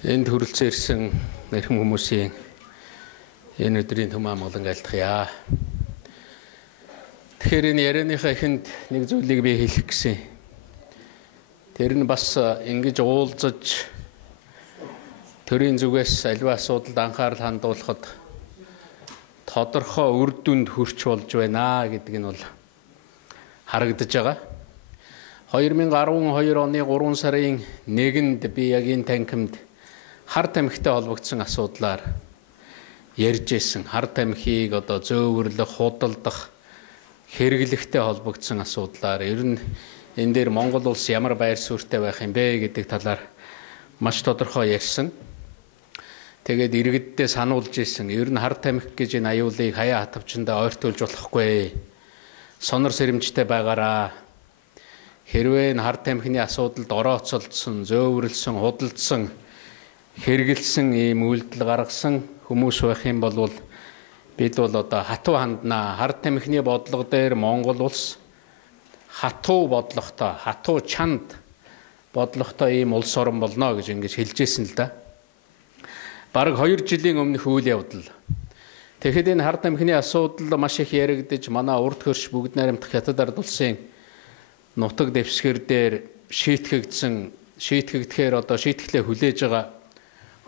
Энд хүрэлцэн ирсэн нэрхэн хүмүүсийн энэ өдрийн төм амгалан айлтгая. Тэгэхээр энэ ярианыхаа эхэнд нэг зүйлийг би хэлэх гэсэн. Тэр нь бас ингэж уулзаж төрийн зүгээс аливаа асуудалд анхаарал хандуулахад тодорхой үр дүнд хүрч болж байна гэдэг нь бол харагдаж байгаа. 2012 оны 3 сарын 1-нд би яг энэ танхимд хар тамхитай холбогдсон асуудлаар ярьж исэн. Хар тамхиг одоо зөөвөрлөх, худалдах, хэрэглэхтэй холбогдсон асуудлаар ер нь энэ дээр Монгол улс ямар байр суурьтай байх юм бэ гэдэг талаар маш тодорхой ярьсан. Тэгээд иргэддээ сануулж исэн. Ер нь хар тамхи гэж энэ аюулыг хаяа хатавчандаа ойртуулж болохгүй. Сонор сэрэмжтэй байгаараа. Хэрвээ энэ хар тамхины асуудалд орооцолдсон, зөөвөрлсөн, худалдсан, хэрэгэлсэн ийм үйлдэл гаргасан хүмүүс байх юм бол бид бол одоо хатуу ханднаа. Хар тамхины бодлого дээр Монгол улс хатуу бодлоготой, хатуу чанд бодлоготой ийм улс орн болно гэж ингэж хэлжсэн л да. Бараг 2 жилийн өмнөх үйл явдал. Тэгэхэд энэ хар тамхины асуудал маш их яригдж манай урд хөрш бүгд найрамдах хятад ард улсын нутаг дэвсгэр дээр шийтгэгдэхээр одоо шийтгэлээ хүлээж байгаа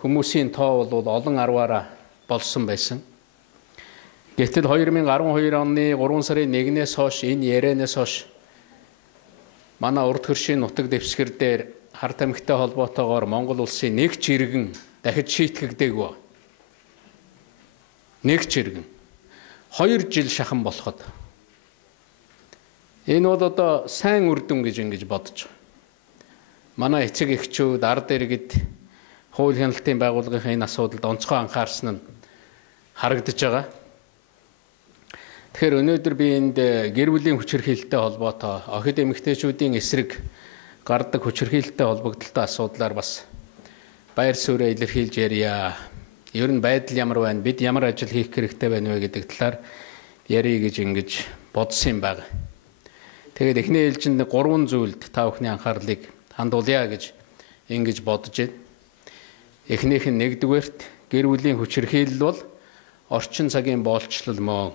хүмүүсийн тоо бол олон 10-аараа болсон байсан. Гэтэл 2012 оны 3 сарын 1-ээс хойш энэ ярианаас хойш манай урд хөршийн нутаг дэвсгэр дээр хар тамхитай холбоотойгоор Монгол улсын нэг ч иргэн дахиж шийтгэгдээгүй. Нэг ч иргэн 2 жил шахан болоход энэ бол одоо сайн үр дүн гэж ингэж бодож байгаа. Манай эцэг эхчүүд ард иргэд хууль хяналтын байгууллагын энэ асуудалд онцгой анхаарсан нь харагдаж байгаа. Тэгэхээр өнөөдөр би энд гэр бүлийн хүчирхийлэлтэй холбоотой охид эмэгтэйчүүдийн эсрэг гардаг хүчирхийлэлтэй холбогдлолтой асуудлаар бас байр суурьаа илэрхийлж ярья. Ер нь байдал ямар байна, бид ямар ажил хийх хэрэгтэй байна вэ гэдэг талаар ярих гэж ингэж бодсон юм байна. Тэгээд эхний ээлжинд 3 зүйлд та бүхний анхаарлыг хандуулъя гэж ингэж бодож байна. Эхнийх нь нэгдүгээрт гэр бүлийн хүчирхийлэл бол орчин цагийн боолчлол мөн.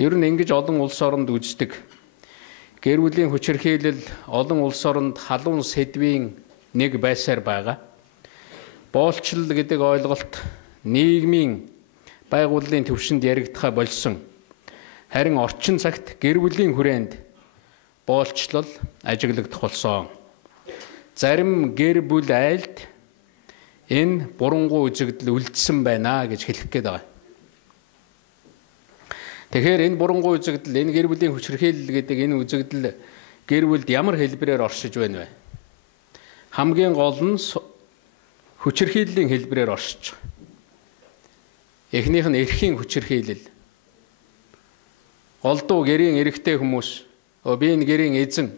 Ер нь ингэж олон улс оронд үздэг. Гэр бүлийн хүчирхийлэл олон улс оронд халуун сэдвийн нэг байсаар байгаа. Боолчлол гэдэг ойлголт нийгмийн байгууллагын түвшинд яригдахаа болсон. Харин орчин цагт гэр бүлийн хүрээнд боолчлол ажиглагдах болсон. Зарим гэр бүл айлд энэ бурангуй үзэгдэл үлдсэн байна гэж хэлэх гээд байгаа. Тэгэхээр энэ бурангуй үзэгдэл, энэ гэр бүлийн хүчирхийлэл гэдэг энэ үзэгдэл гэр бүлд ямар хэлбэрээр оршиж байна вэ? Хамгийн гол нь хүчирхийллийн хэлбэрээр оршиж байгаа. Эхнийх нь эрхийн хүчирхийлэл. Голдуу гэрийн эрэгтэй хүмүүс, би энэ гэрийн эзэн,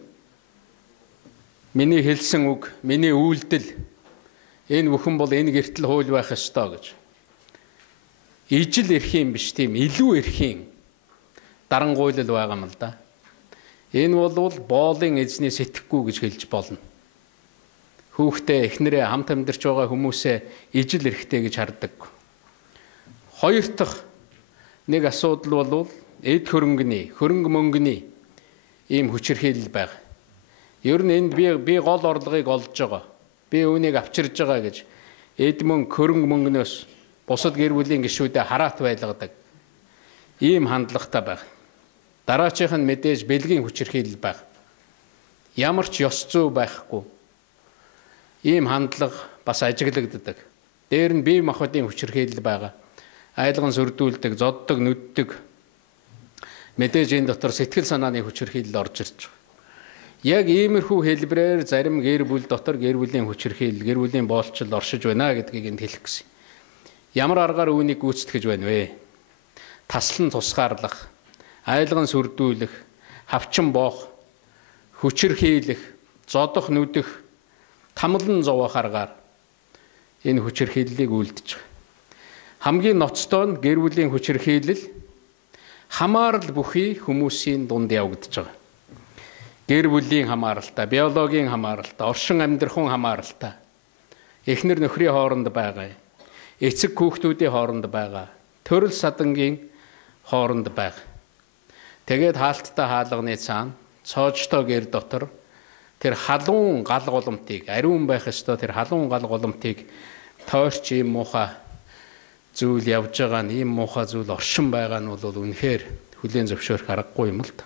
миний хэлсэн үг, миний үйлдэл, энэ бүхэн бол энэ гэртэл хууль байх ёстой гэж. Ижил эрхийн биш, тийм илүү эрхийн дарангуйлал байгаа юм л да. Энэ бол боолын эзний сэтгэхгүй гэж хэлж болно. Хүүхдээ эхнэрээ хамт амьдарч байгаа хүмүүсээ ижил эрхтэй гэж хардаг. Хоёр дахь нэг асуудал бол эд хөрөнгө мөнгөний ийм хүчирхийлэл байна. Ер нь энд би гол орлогыг олж байгаа. Би үүнийг авчирж байгаа гэж эд хөрөнгө мөнгнөөс бусад гэр бүлийн гишүүдэд хараат байлгадаг. Ийм хандлагатай байна. Дараачих нь мэдээж бэлгийн хүчирхийлэл байна. Ямар ч ёс зүй байхгүй. Ийм хандлага бас ажиглагддаг. Дээр нь бие махбодын хүчирхийлэл байгаа. Айлган сүрдүүлдэг, зоддог, нүддэг. Мэдээж энэ дотор сэтгэл санааны хүчирхийлэл орж ирж байгаа. Яг иймэрхүү хэлбэрээр зарим гэр бүл дотор гэр бүлийн хүчирхийлэл, гэр бүлийн боолчлол оршиж байна гэдгийг энд хэлэх гэсэн. Ямар аргаар үүнийг гүйцэтгэж байна вэ? Таслан тусгаарлах, айлган сүрдүүлэх, хавчин боох, хүчирхийлэх, зодох, нүдэх, тамлан зовоох аргаар энэ хүчирхийллийг үлдэж байгаа. Хамгийн ноцтой нь гэр бүлийн хүчирхийлэл хамаарал бүхий хүмүүсийн дунд явагдаж байгаа. Гэр бүлийн хамааралтай, биологийн хамааралтай, оршин амьдрахын хамааралтай, эхнэр нөхрийн хооронд байгаа, эцэг хүүхдүүдийн хооронд байгаа, төрөл садангийн хооронд байгаа. Тэгээд хаалттай хаалганы цаана цоожтой гэр дотор тэр халуун гал голомтыг, ариун байх ёстой тэр халуун гал голомтыг тойрч ийм муухай зүйл явж байгаа нь, ийм муухай зүйл оршин байгаа нь бол үнэхээр хүлээн зөвшөөрөх аргагүй юм л да.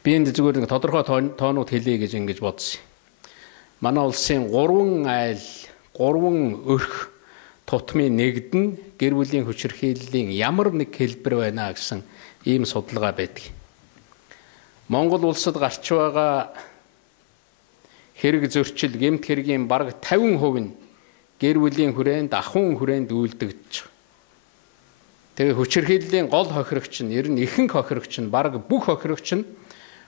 Би энд зүгээр нэг тодорхой тоонууд хэлье гэж ингэж бодсон. Манай улсын 3 айл, 3 өрх тутмын нэгд нь гэр бүлийн хүчирхийллийн ямар нэг хэлбэр байна гэсэн ийм судалгаа байдаг. Монгол улсад гарч байгаа хэрэг зөрчил, гэмт хэргийн бараг 50% нь гэр бүлийн хүрээнд, ахуйн хүрээнд үйлдэгдэж байгаа. Тэгээ хүчирхийллийн гол хохирогч нь, ер нь ихэнх хохирогч нь, бараг бүх хохирогч нь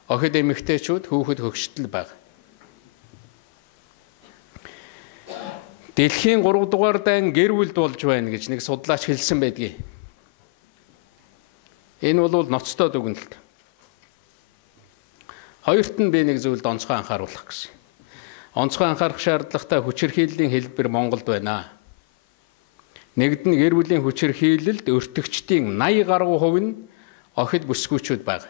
охид эмэгтэйчүүд, хүүхэд хөгштөл байгаа. Дэлхийн 3 дугаар дайн гэр бүлд болж байна гэж нэг судлаач хэлсэн байдгийг. Энэ бол ноцтой дүгнэлт. Хоёрт нь би нэг зүйлд онцгой анхааруулах гэсэн. Онцгой анхаарах шаардлагатай хүчирхийллийн хэлбэр Монголд байна. Нэгд нь гэр бүлийн хүчирхийлэлд өртөгчдийн 80 гаруй хувь нь охид бүсгүйчүүд байна.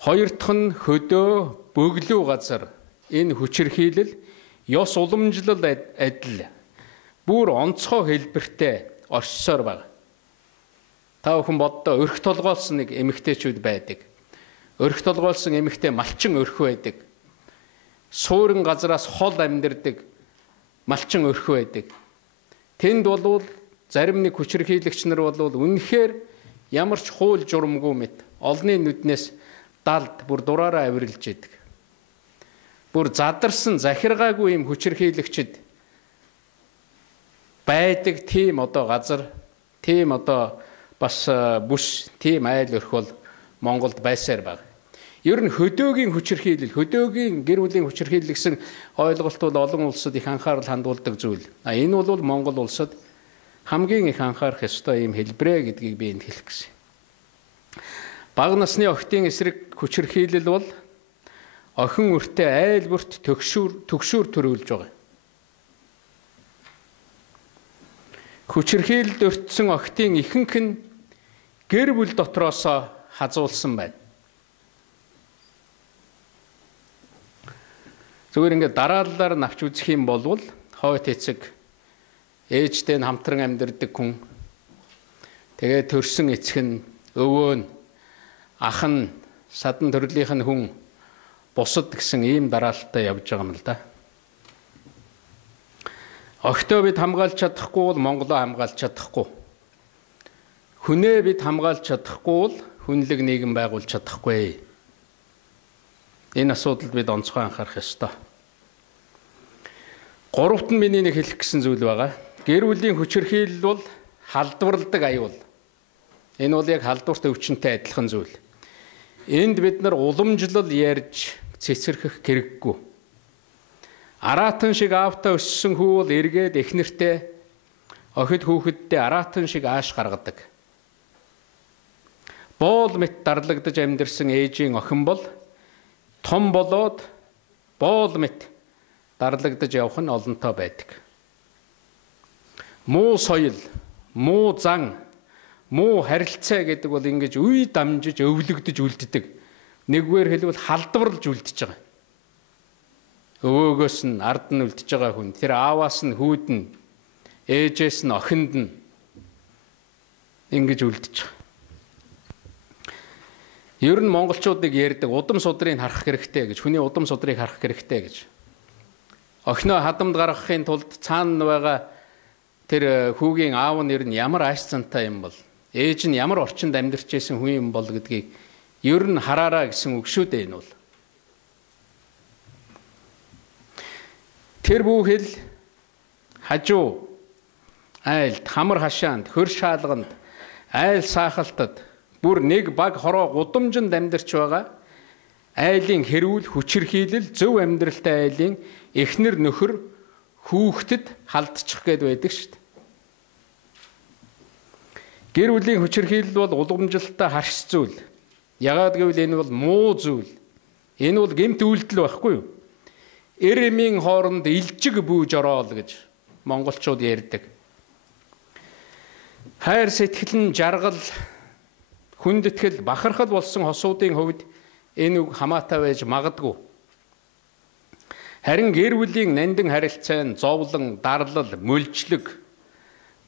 Хоёр дахь нь хөдөө, бөглүү газар энэ хүчирхийлэл ёс уламжлал адил бүр онцгой хэлбэртэй оршсоор байна. Та бүхэн боддоо өрх толгойлсон нэг эмэгтэйчүүд байдаг. Өрх толгойлсон эмэгтэй малчин өрх байдаг. Суурин газараас хол амьдардаг малчин өрх байдаг. Тэнд болвол зарим нэг хүчирхийлэгч нар болвол үнэхээр ямар ч хууль журамгүй мэт олны нүднээс далд бүр дураараа авирилж идэг. Бүр задарсан захиргаагүй юм хүчирхийлэгчд байдаг тийм одоо газар, тийм одоо бас бүс, тийм айл өрх бол Монголд байсаар байна. Ер нь хөдөөгийн хүчирхийлэл, хөдөөгийн гэр бүлийн хүчирхийлэл гэсэн ойлголт бол олон улсад их анхаарал хандуулдаг зүйл. Энэ бол Монгол улсад хамгийн их анхаарах ёстой юм хэлбэрэ гэдгийг би энд хэлэх гэсэн. Бага насны охидын эсрэг хүчирхийлэл бол охин үртэй айл бүрт төгшүүр төрүүлж байгаа. Хүчирхийлэлд өртсөн охидын ихэнх нь гэр бүл дотроос хазуулсан байна. Зүгээр ингээд дарааллаар навч үзэх юм бол хойт эцэг, ээжтэй нь хамтран амьдардаг хүн, тэгээд төрсөн эцэг нь, өвөө нь, ах нь, садан төрлийнх нь хүн бусад гэсэн ийм дараалттай явж байгаа юм л да. Охидоо бид хамгаалж чадахгүй бол Монголоо хамгаалж чадахгүй. Хүнээ бид хамгаалж чадахгүй бол хүнлэг нийгэм байгуулж чадахгүй. Энэ асуудалд бид онцгой анхаарах ёстой. Гуравт нь миний нэг хэлэх гэсэн зүйл байгаа. Гэр бүлийн хүчирхийлэл бол халдварладаг аюул. Энэ бол яг халдварт өвчнөтэй адилхан зүйл. Энд бид нар уламжлал ярьж цэцэрхэх хэрэггүй. Араатан шиг аавтаа өссөн хүү бол эргээд эхнэртэй, охид хүүхэдтэй араатан шиг ааш гаргадаг. Боол мэт дарлагдаж амьдэрсэн ээжийн охин бол том болоод боол мэт дарлагдаж явах нь олонтоо байдаг. Муу соёл, муу зан, муу харилцаа гэдэг бол ингэж үе дамжиж өвлөгдөж үлддэг. Нэгвэр хэлбэл халдварлж үлдэж байгаа. Өвөөгөөс нь ард нь үлдэж байгаа хүн, тэр ааваас нь хүүд нь, ээжээс нь охинд нь ингэж үлдэж байгаа. Ер нь монголчуудыг ярьдаг удам судрыг харах хэрэгтэй гэж, хүний удам судрыг харах хэрэгтэй гэж. Охиноо хадамд гаргахын тулд цаана байгаа тэр хүүгийн аав нь ер нь ямар ааш зантай юм бол, ээж нь ямар орчинд амьдарч байсан хүн юм бол гэдгийг ер нь хараараа гэсэн үг шүү дээ энэ бол. Тэр бүхэл хажуу айлд, хамар хашаанд, хөр шаалганд, айл саахалтад бүр нэг баг хороо гудамжинд амьдарч байгаа айлын хэрүүл, хүчирхийлэл, зөв амьдралтай айлын эхнэр нөхөр хүүхдэд халдчих гээд байдаг шүү дээ. Гэр бүлийн хүчирхийлэл бол уламжлалтай харш зүйл. Ягаад гэвэл энэ бол муу зүйл. Энэ бол гэмт үйлдэл байхгүй юу? эр эмийн хооронд илжиг бүү жороол гэж монголчууд ярьдаг. Хайр сэтгэл нь жаргал, хүндэтгэл, бахархал болсон хосуудын хувьд энэ үг хамаатай байж магадгүй. Харин гэр бүлийн нандин харилцаа нь зовлон, дарлал, мөлжлөг,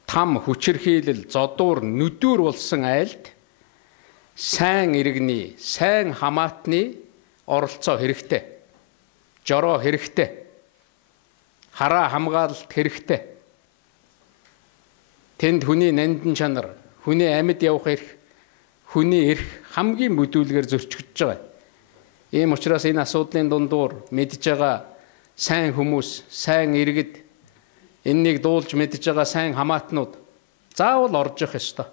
там хүчирхийлэл, зодуур, нүдүүр болсон айлд сайн иргэний, сайн хамаатны оролцоо хэрэгтэй. Жороо хэрэгтэй. Хараа хамгаалалт хэрэгтэй. Тэнд хүний нандин чанар, хүний амьд явах эрх, хүний эрх хамгийн бүдүүлгээр зөрчигдөж байгаа. Ийм учраас энэ асуудлын дундуур мэдж байгаа сайн хүмүүс, сайн иргэд, энэнийг дуулж мэдж байгаа сайн хамаатнууд заавал орж явах ёстой.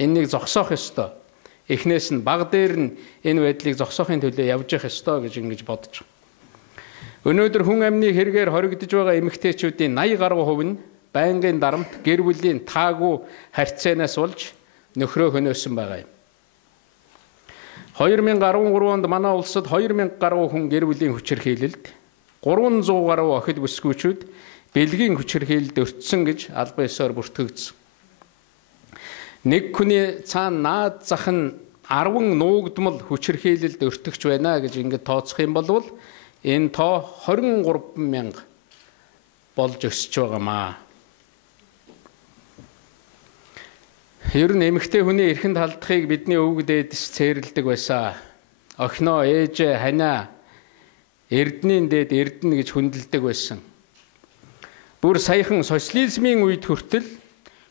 Энэнийг зогсоох ёстой. Эхнээс нь баг дээр нь энэ байдлыг зогсоохын төлөө явж явах ёстой гэж ингэж бодож байна. Өнөөдөр хүн амны хэрэгээр хоригдож байгаа эмэгтэйчүүдийн 80 гаруй хувь нь байнгын дарамт, гэр бүлийн таагүй харьцаанаас болж нөхрөө хөнөөсөн байгаа юм. 2013 онд манай улсад 2000 гаруй хүн гэр бүлийн хүчирхийлэлд, 300 гаруй охид бүсгүйчүүд бэлгийн хүчирхийлэлд өртсөн гэж албан ёсоор бүртгэгдсэн. Нэг хүний цаана наад зах нь 10 нуугдмал хүчирхийлэлд өртөгч байна гэж ингэж тооцох юм бол энэ тоо 23,000 болж өсөж байгаамаа. Ер нь эмэгтэй хүний эрхэнд халдахыг бидний өвөг дээдэс цээрлдэг байсан. Охиноо, ээжээ, ханаа, эрдэнийн дээд эрдэнэ гэж хүндэлдэг байсан. Бүр саяхан социализмын үед хүртэл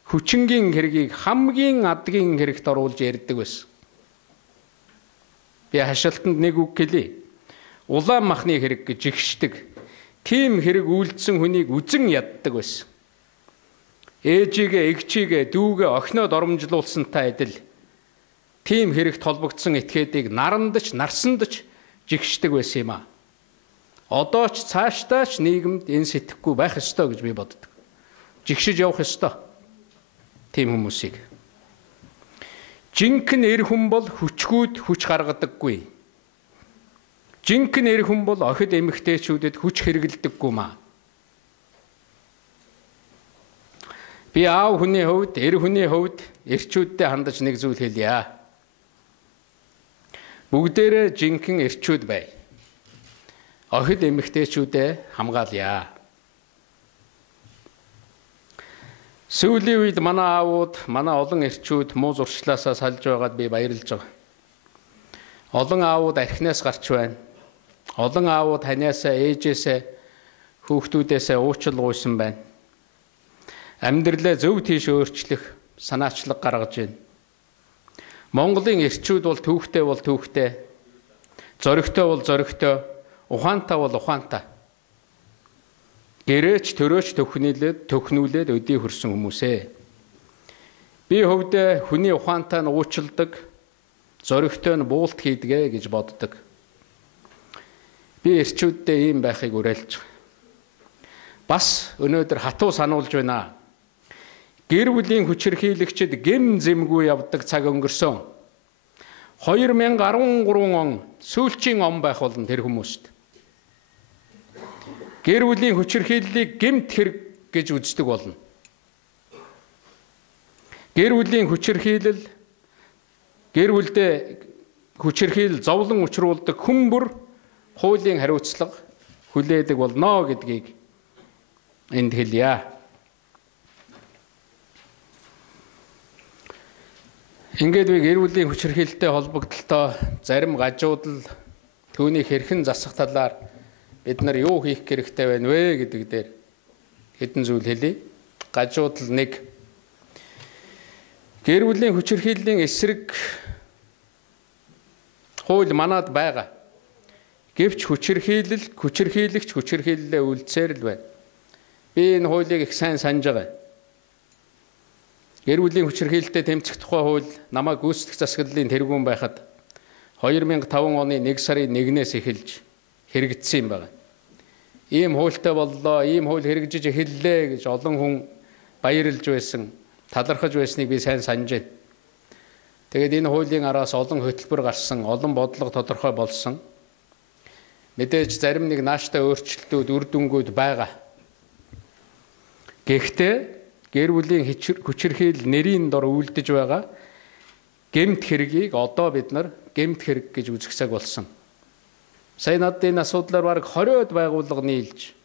хүчингийн хэргийг хамгийн адгийн хэрэгт оруулж ярьдаг байсан. Би хашаалтанд нэг үг хэлье. Улаан махны хэрэг гэж игшдэг. Тийм хэрэг үйлдсэн хүнийг үзен яддаг байсан. Ээжигээ, эгчигээ, дүүгээ, охиноо доромжлуулсантай адил тийм хэрэгт холбогдсон этгээдийг нарандч, нарсандч жигшдэг байсан юм аа. Одоо ч цаашдаач нийгэмд энэ сэтгэхгүй байх ёстой гэж би боддог. Жигшиж явах ёстой. Тийм хүмүүсийг. Жинхэнэ эр хүн бол хүчгүүд хүч гаргадаггүй. Жинхэнэ эр хүн бол охид эмэгтэйчүүдэд хүч хэрэгэлдэггүй маа. Би аав хүний хувьд, эр хүний хувьд эрчүүддээ хандаж нэг зүйл хэлье. Бүгдээрээ жинхэнэ эрчүүд бай. Охид эмэгтэйчүүдээ хамгаалъя. Сүүлийн үед манай аавууд, манай олон эрчүүд муу зуршлаасаа салж байгаад би баярлж байгаа. Олон аавууд архинаас гарч байна. Олон аавууд ханиасаа, ээжээсээ, хүүхдүүдээсээ уучлал гуйсан байна. Амьдралаа зөв тийш өөрчлөх санаачлаг гаргаж байна. Монголын эрчүүд бол түүхтэй, зоригтой бол зоригтой, ухаантай бол ухаантай. Гэрээч төрөөч төхнүүлээд өдий хөрсөн хүмүүсээ. Би хувьдаа хүний ухаантай нь уучилдаг, зоригтой нь буулт хийдгээ гэж боддог. Би эрчүүддээ ийм байхыг уриалж байгаа. Бас өнөөдөр хатуу сануулж байна. Гэр бүлийн хүчирхийлэгчид гэм зэмгүй явдаг цаг өнгөрсөн. 2013 он сүүлчийн он байх болно тэр хүмүүст. Гэр бүлийн хүчирхийллийг гэмт хэрэг гэж үздэг болно. Гэр бүлийн хүчирхийлэл, гэр бүлдээ хүчирхийлэл зовлон учруулдаг хүн бүр хуулийн хариуцлага хүлээдэг болно гэдгийг энд хэлье. Ингээд би гэр бүлийн хүчирхийлэлтэй холбогдлолтой зарим гажуудал түүнийг хэрхэн засах талаар бид нар юу хийх хэрэгтэй байна вэ гэдэг дээр хэдэн зүйл хэлье. Гажуудал 1. Гэр бүлийн хүчирхийллийн эсрэг хууль манад байгаа. Гэвч хүчирхийлэгч хүчирхийллээ үлдсээр л байна. Би энэ хуулийг их сайн санаж байгаа. Гэр бүлийн хүчирхийлэлтэй тэмцэх тухай хууль намайг гүйцэтгэх засаглалын тэргүүн байхад 2005 оны 1 сарын 1-ээс эхэлж хэрэгжсэн юм байна. Ийм хуультай боллоо, ийм хууль хэрэгжиж эхэллээ гэж олон хүн баярлж байсан, талархаж байсныг би сайн санаж байна. Тэгээд энэ хуулийн араас олон хөтөлбөр гарсан, олон бодлого тодорхой болсон. Мэдээж зарим нэг нааштай өөрчлөлтүүд үр дүнгууд байгаа. Гэхдээ гэр бүлийн хүчирхийлэл нэрийн дор үйлдэж байгаа гэмт хэргийг одоо бид нар гэмт хэрэг гэж үзэхсэг болсон. Сая надад энэ асуудлаар бараг 20-од байгууллага нийлж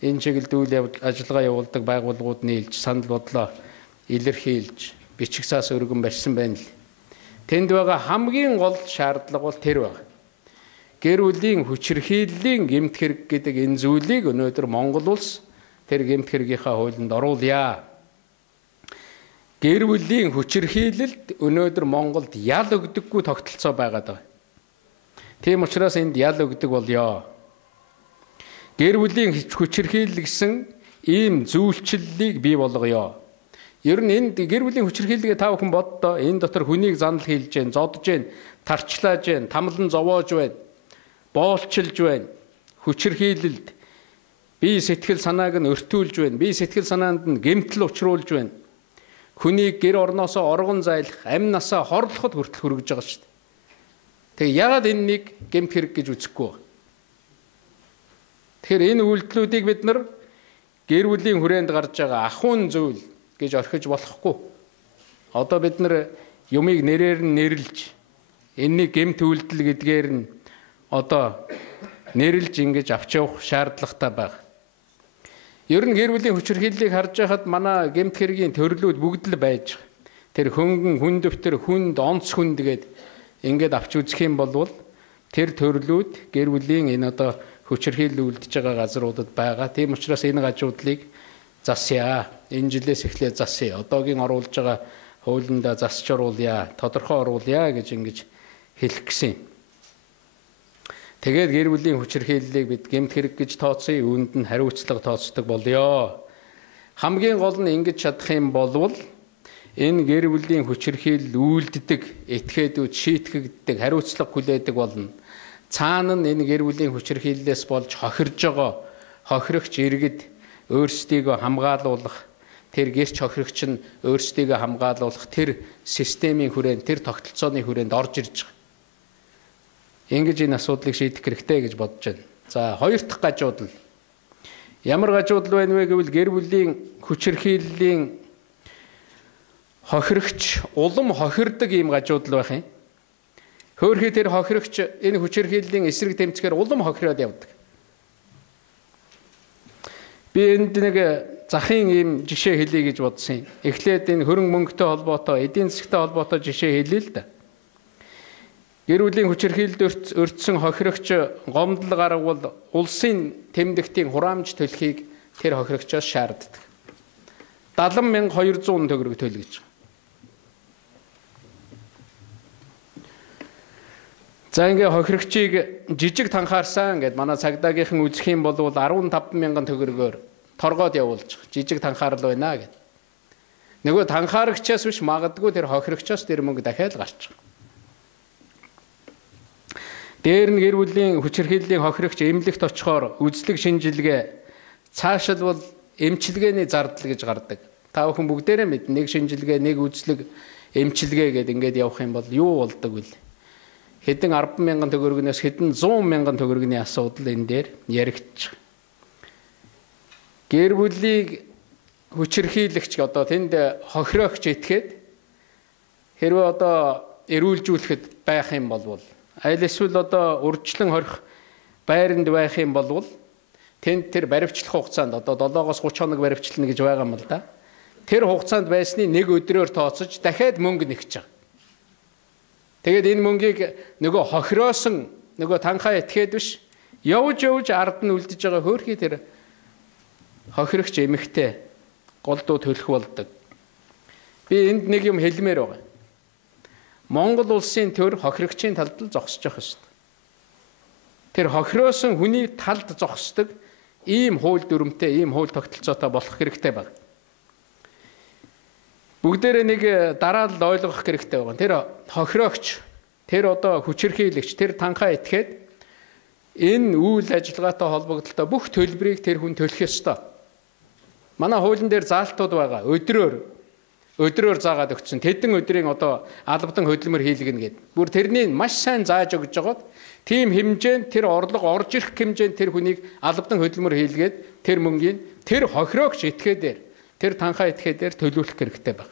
энэ чиглэлд үйл ажиллагаа явуулдаг байгууллагууд нийлж санал бодлоо илэрхийлж бичих цаас өргөн барьсан байна л. Тэнд байгаа хамгийн гол шаардлага бол тэр байна. Гэр бүлийн хүчирхийллийн гэмт хэрэг гэдэг энэ зүйлийг өнөөдөр Монгол улс тэр гэмт хэргийнхаа хуулинд оруулъя. Гэр бүлийн хүчирхийлэлд өнөөдөр Монголд ял өгдөггүй тогтолцоо байгаад байгаа. Тийм учраас энд ял өгдөг болёо. Гэр бүлийн хүчирхийлэл гэсэн ийм зүйлчлэлийг бий болгоё. Ер нь энд гэр бүлийн хүчирхийлэлгээ та бүхэн боддоо энэ дотор хүнийг занал хийлж гэн, зодж гэн, тарчлааж гэн, тамлан зовоож байна, боолчилж байна, хүчирхийлэлд бие сэтгэл санааг нь өртүүлж байна, бие сэтгэл санаанд нь гэмтэл учруулж байна. Хүнийг гэр орноосоо оргон зайлах, амь насаа хорлоход хүртэл хүргэж байгаа шүү дээ. Тэгээ яагаад энэнийг гэмт хэрэг гэж үзэхгүй вэ? Тэгэхээр энэ үйлдэлүүдийг бид нар гэр бүлийн хүрээнд гарч байгаа ахуйн зүйл гэж орхиж болохгүй. Одоо бид нар юмыг нэрээр нь нэрлж энэний гэмт үйлдэл гэдгээр нь одоо нэрлж ингэж авч явах шаардлагатай байна. Ер нь гэр бүлийн хүчирхийллийг харж байхад манай гэмт хэргийн төрлүүд бүгд л байж байгаа. Тэр хөнгөн, хүн дэвтэр, хүнд, онц хүнд гээд ингээд авч үзэх юм бол тэр төрлүүд гэр бүлийн энэ одоо хүчирхийлэл үлдэж байгаа газруудад байгаа. Тийм учраас энэ гажуудлыг засъя. Энэ жилээс эхлээд засъя. Одоогийн оруулж байгаа хуулинд засч оруулъя, тодорхой оруулъя гэж ингэж хэлэх гэсэн юм. Тэгээд гэр бүлийн хүчирхийллийг бид гэмт хэрэг гэж тооцъё, үүнд нь хариуцлага тооцдог болёо. Хамгийн гол нь ингэж чадах юм болвол энэ гэр бүлийн хүчирхийлэл үйлддэг, этгээдүүд шийтгэгддэг, хариуцлага хүлээдэг болно. Цаана нь энэ гэр бүлийн хүчирхийллээс болж хохирж байгаа хохирогч иргэд өөрсдийгөө хамгаалуулах, тэр гэрч хохирогч нь өөрсдийгөө хамгаалуулах тэр системийн хүрээнд, тэр тогтолцооны хүрээнд орж ирж байгаа. Ингэж энэ асуудлыг шийдэх хэрэгтэй гэж бодож байна. За, хоёр дахь гажуудал. Ямар гажуудал байна вэ гэвэл гэр бүлийн хүчирхийллийн хохирогч улам хохирдог ийм гажуудал байх юм. Хөөхий тэр хохирогч энэ хүчирхийллийн эсрэг тэмцэхээр улам хохироод явдаг. Би энд нэг захын ийм жишээ хэлье гэж бодсон юм. Эхлээд энэ хөрөнгө мөнгөтэй холбоотой, эдийн засгтай холбоотой жишээ хэлье л да. Гэр бүлийн хүчирхийлэлд өртсөн хохирогч гомдол гаргавал улсын тэмдэгтийн хураамж төлөхийг тэр хохирогчоос шаарддаг. 70,200 төгрөг төлгөж байгаа. За ингээ хохирогчийг жижиг танхаарсан гэд манай цагдаагийнхан үзэх юм бол 15,000 төгрөгөөр торгоод явуулж байгаа. Жижиг танхаарл байна гэд. Нөгөө танхаарагчаас биш магадгүй тэр хохирогчоос тэр мөнгө дахиад гарч байгаа. Дээр нь гэр бүлийн хүчирхийллийн хохирогч эмнэлэгт очихоор үзлэг шинжилгээ цаашилбал эмчилгээний зардал гэж гардаг. Та бүхэн бүгдээрээ мэднэ. Нэг шинжилгээ, нэг үзлэг, эмчилгээ гэдээ ингээд явах юм бол юу болдог вэ? Хэдэн 10,000 төгрөгнөөс хэдэн 100,000 төгрөгийн асуудал энэ дээр яригдчих. Гэр бүлийг хүчирхийлэгч одоо тэнд хохирогч итгээд хэрвээ одоо эрүүлжүүлэхэд байх юм бол аль эсвэл одоо урьдчилан хорих байранд байх юм бол тэнд тэр баривчлах хугацаанд одоо 7-оос 30 хоног баривчлана гэж байгаа юм л да. Тэр хугацаанд байсны нэг өдрөөр тооцож дахиад мөнгө нэгж байгаа. Тэгээд энэ мөнгийг нөгөө хохироосон нөгөө танхаа этгээд биш явж ард нь үлдэж байгаа хөөрхий тэр хохирогч эмэгтэй голдуу төлөх болдог. Би энд нэг юм хэлмээр байгаа. Монгол улсын төр хохирогчийн талд л зогсож байгаа шүү дээ. Тэр хохироосон хүний талд зогсдог ийм хууль дүрмтэй, ийм хууль тогтолцоотой болох хэрэгтэй байна. Бүгдээрээ нэг дараалал ойлгох хэрэгтэй байна. Тэр хохирогч, тэр одоо хүчирхийлэгч, тэр танхаа этгээд энэ үйл ажиллагаатай холбогдлолтой бүх төлбөрийг тэр хүн төлөх ёстой. Манай хуулийн дээр заалтууд байгаа. Өдрөөр өдрөөр заагаад өгсөн. Тэдэн өдрийн одоо албадан хөдөлмөр хийлгэнэ гэд. Бүр тэрний маш сайн зааж өгж жагаад тийм хэмжээнд тэр орлого орж ирэх хэмжээнд тэр хүнийг албадан хөдөлмөр хийлгээд тэр мөнгийг тэр хохироогч этгээдээр тэр танхаа этгээдээр төлөвлөх хэрэгтэй байна.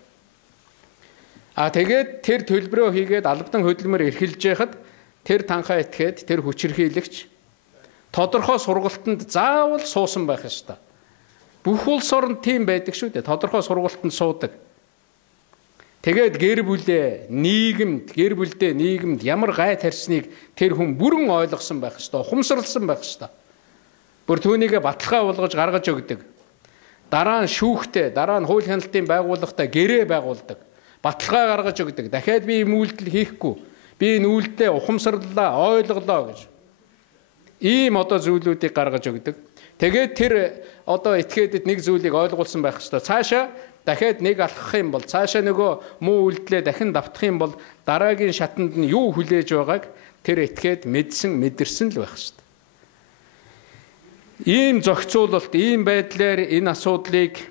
Тэгээд тэр төлбөрөө хийгээд албадан хөдөлмөр эрхэлж яхад тэр танхаа этгээд тэр хүчирхийлэгч тодорхой сургалтанд заавал суусан байх ёстой. Бүх улс орнд тийм байдаг шүү дээ. Тодорхой сургалтанд суудаг. Тэгээд гэр бүлдээ нийгэмд ямар гай тарьсныг тэр хүн бүрэн ойлгосон байх ёстой, ухамсарласан байх ёстой. Бүр түүнийг баталгаа болгож гаргаж өгдөг. Дараа нь шүүхтэй, дараа нь хууль хяналтын байгууллагатай гэрээ байгуулдаг. Баталгаа гаргаж өгдөг. Дахиад би ийм үйлдэл хийхгүй. Би энэ үйлдэлээ ухамсарлаа, ойлголоо гэж. Ийм одоо зүйлүүдийг гаргаж өгдөг. Тэгээд тэр одоо этгээдэд нэг зүйлийг ойлгуулсан байх ёстой. Цаашаа дахиад нэг алхах юм бол, цаашаа нөгөө муу үйлдэлээ дахин давтах юм бол дараагийн шатанд нь юу хүлээж байгааг тэр этгээд мэдэрсэн л байх ёстой. Ийм зохицуулалт, ийм байдлаар энэ асуудлыг